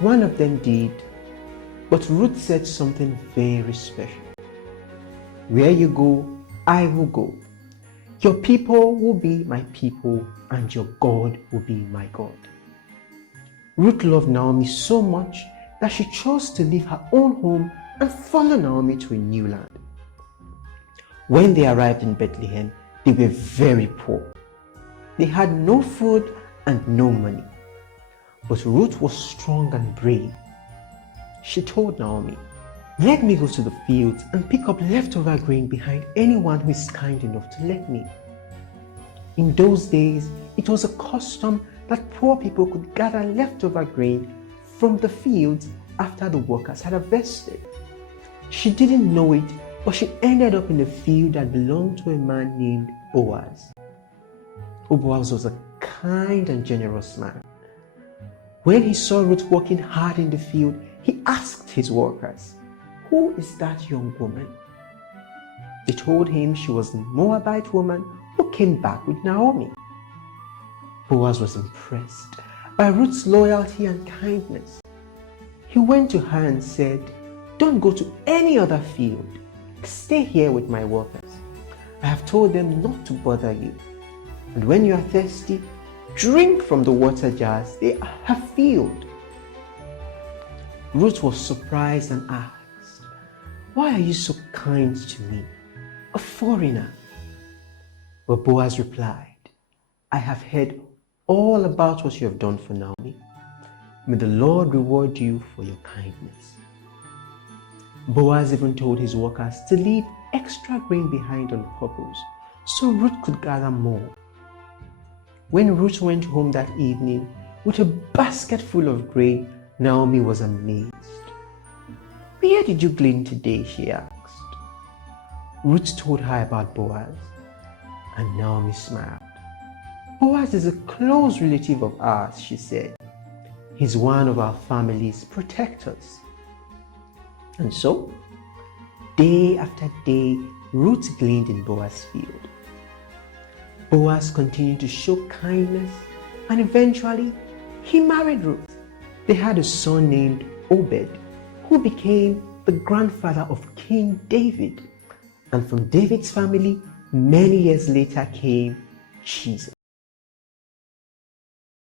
One of them did, but Ruth said something very special. Where you go, I will go. Your people will be my people, and your God will be my God. Ruth loved Naomi so much that she chose to leave her own home and follow Naomi to a new land. When they arrived in Bethlehem, they were very poor. They had no food and no money. But Ruth was strong and brave. She told Naomi, "Let me go to the fields and pick up leftover grain behind anyone who is kind enough to let me." In those days, it was a custom that poor people could gather leftover grain from the fields after the workers had harvested. She didn't know it, but she ended up in a field that belonged to a man named Boaz. Boaz was a kind and generous man. When he saw Ruth working hard in the field, he asked his workers, "Who is that young woman?" They told him she was the Moabite woman who came back with Naomi. Boaz was impressed by Ruth's loyalty and kindness. He went to her and said, "Don't go to any other field. Stay here with my workers. I have told them not to bother you. And when you are thirsty, drink from the water jars they have filled." Ruth was surprised and asked, "Why are you so kind to me, a foreigner?" But Boaz replied, "I have heard all about what you have done for Naomi. May the Lord reward you for your kindness." Boaz even told his workers to leave extra grain behind on purpose so Ruth could gather more. When Ruth went home that evening with a basket full of grain, Naomi was amazed. "Where did you glean today?" she asked. Ruth told her about Boaz, and Naomi smiled. "Boaz is a close relative of ours," she said. "He's one of our family's protectors." And so, day after day, Ruth gleaned in Boaz's field. Boaz continued to show kindness, and eventually, he married Ruth. They had a son named Obed, who became the grandfather of King David. And from David's family, many years later came Jesus.